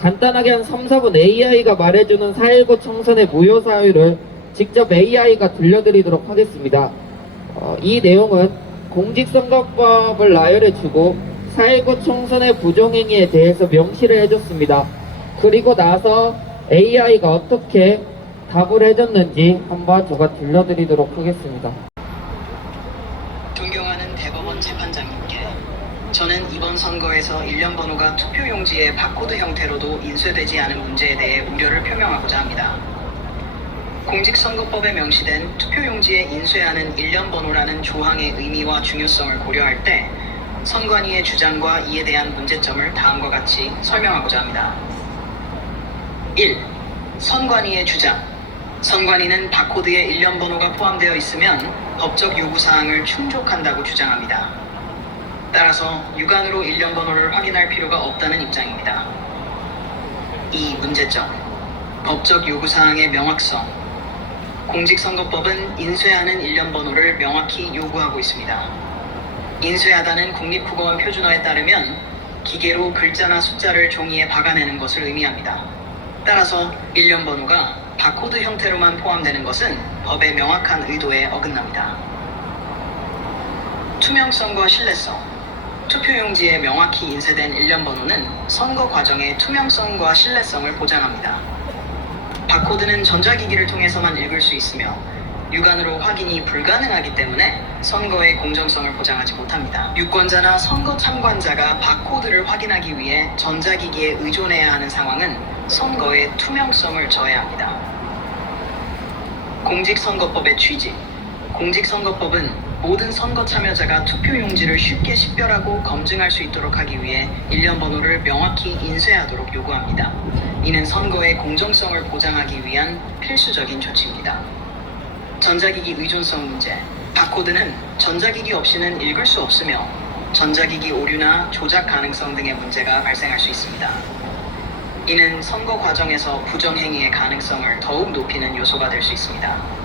간단하게 한 3, 4분 AI가 말해주는 4.19 총선의 무효 사유를 직접 AI가 들려드리도록 하겠습니다. 어, 이 내용은 공직선거법을 나열해주고 4.19 총선의 부정행위에 대해서 명시를 해줬습니다. 그리고 나서 AI가 어떻게 답을 해줬는지 한번 제가 들려드리도록 하겠습니다. 존경하는 대법원 재판장님께 저는 이번 선거에서 일련 번호가 투표용지의 바코드 형태로도 인쇄되지 않은 문제에 대해 우려를 표명하고자 합니다. 공직선거법에 명시된 투표용지에 인쇄하는 일련 번호라는 조항의 의미와 중요성을 고려할 때 선관위의 주장과 이에 대한 문제점을 다음과 같이 설명하고자 합니다. 1. 선관위의 주장 선관위는 바코드에 일련 번호가 포함되어 있으면 법적 요구 사항을 충족한다고 주장합니다. 따라서 육안으로 일련 번호를 확인할 필요가 없다는 입장입니다. 2. 문제점 법적 요구 사항의 명확성 공직선거법은 인쇄하는 일련 번호를 명확히 요구하고 있습니다. 인쇄하다는 국립국어원 표준어에 따르면 기계로 글자나 숫자를 종이에 박아내는 것을 의미합니다. 따라서 일련 번호가 바코드 형태로만 포함되는 것은 법의 명확한 의도에 어긋납니다. 투명성과 신뢰성 투표용지에 명확히 인쇄된 일련 번호는 선거 과정의 투명성과 신뢰성을 보장합니다. 바코드는 전자기기를 통해서만 읽을 수 있으며 육안으로 확인이 불가능하기 때문에 선거의 공정성을 보장하지 못합니다. 유권자나 선거 참관자가 바코드를 확인하기 위해 전자기기에 의존해야 하는 상황은 선거의 투명성을 저해합니다. 공직선거법의 취지 공직선거법은 모든 선거 참여자가 투표용지를 쉽게 식별하고 검증할 수 있도록 하기 위해 일련 번호를 명확히 인쇄하도록 요구합니다. 이는 선거의 공정성을 보장하기 위한 필수적인 조치입니다. 전자기기 의존성 문제. 바코드는 전자기기 없이는 읽을 수 없으며 전자기기 오류나 조작 가능성 등의 문제가 발생할 수 있습니다. 이는 선거 과정에서 부정행위의 가능성을 더욱 높이는 요소가 될 수 있습니다.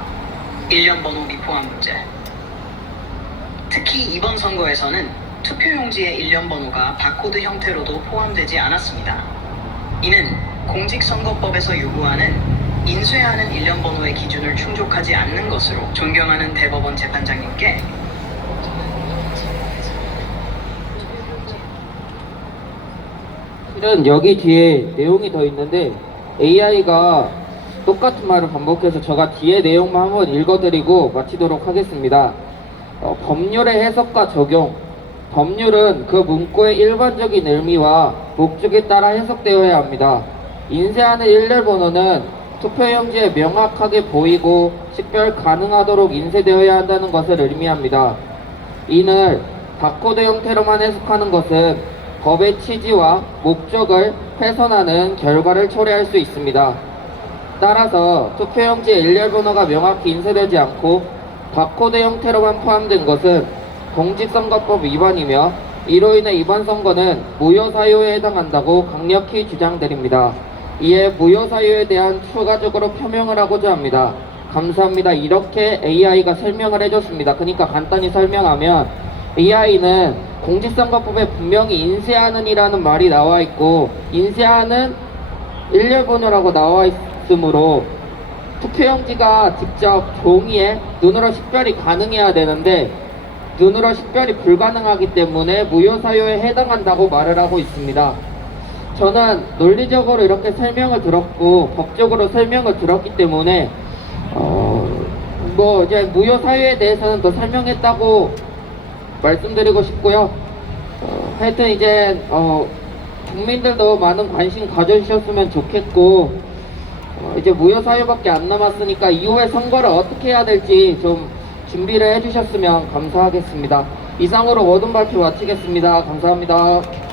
일련 번호 미포함 문제. 특히 이번 선거에서는 투표용지의 일련 번호가 바코드 형태로도 포함되지 않았습니다. 이는 공직선거법에서 요구하는 인쇄하는 일련 번호의 기준을 충족하지 않는 것으로 존경하는 대법원 재판장님께 실은 여기 뒤에 내용이 더 있는데 AI가 똑같은 말을 반복해서 제가 뒤에 내용만 한번 읽어드리고 마치도록 하겠습니다. 어, 법률의 해석과 적용. 법률은 그 문구의 일반적인 의미와 목적에 따라 해석되어야 합니다. 인쇄하는 일렬 번호는 투표용지에 명확하게 보이고 식별 가능하도록 인쇄되어야 한다는 것을 의미합니다. 이는 바코드 형태로만 해석하는 것은 법의 취지와 목적을 훼손하는 결과를 초래할 수 있습니다. 따라서 투표용지에 일렬 번호가 명확히 인쇄되지 않고 바코드 형태로만 포함된 것은 공직선거법 위반이며 이로 인해 이번 선거는 무효사유에 해당한다고 강력히 주장드립니다. 이에 무효사유에 대한 추가적으로 표명을 하고자 합니다. 감사합니다. 이렇게 AI가 설명을 해줬습니다. 그러니까 간단히 설명하면 AI는 공직선거법에 분명히 인쇄하는 이라는 말이 나와 있고 인쇄하는 일렬번호라고 나와 있 으므로 투표용지가 직접 종이에 눈으로 식별이 가능해야 되는데 눈으로 식별이 불가능하기 때문에 무효사유에 해당한다고 말을 하고 있습니다. 저는 논리적으로 이렇게 설명을 들었고 법적으로 설명을 들었기 때문에 어, 뭐 이제 무효사유에 대해서는 더 설명했다고 말씀드리고 싶고요. 어, 하여튼 이제 어, 국민들도 많은 관심 가져주셨으면 좋겠고 어, 이제 무효 사유밖에 안 남았으니까 이후에 선거를 어떻게 해야 될지 좀 준비를 해주셨으면 감사하겠습니다. 이상으로 워든 발표 마치겠습니다. 감사합니다.